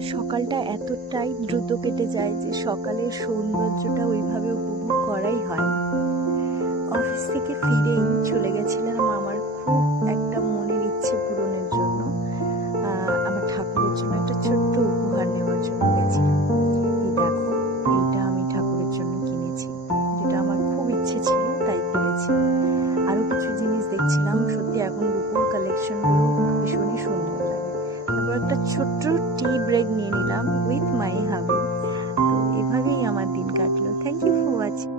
সকালটা এতটাই দ্রুত কেটে যায় যে সকালের সৌন্দর্যটা ওইভাবে উপভোগ করাই হয় না। অফিস থেকে ফিরেই চলে গেছিলাম আমার খুব একটা মনের ইচ্ছে পূরণের জন্য। আমার ঠাকুরের জন্য একটা ছোট্ট উপহার নেওয়ার জন্য গেছিলাম। এই দেখো, এইটা আমি ঠাকুরের জন্য কিনেছি, যেটা আমার খুব ইচ্ছে ছিল, তাই করেছি। আরো কিছু জিনিস দেখছিলাম, সত্যি এখন রূপোর কালেকশনগুলো ভীষণই সুন্দর লাগে। তারপর একটা ছোট্ট টি ব্রেক নিয়ে নিলাম উইথ মাই হাবি। তো এভাবেই আমার দিন কাটলো। Thank you for watching.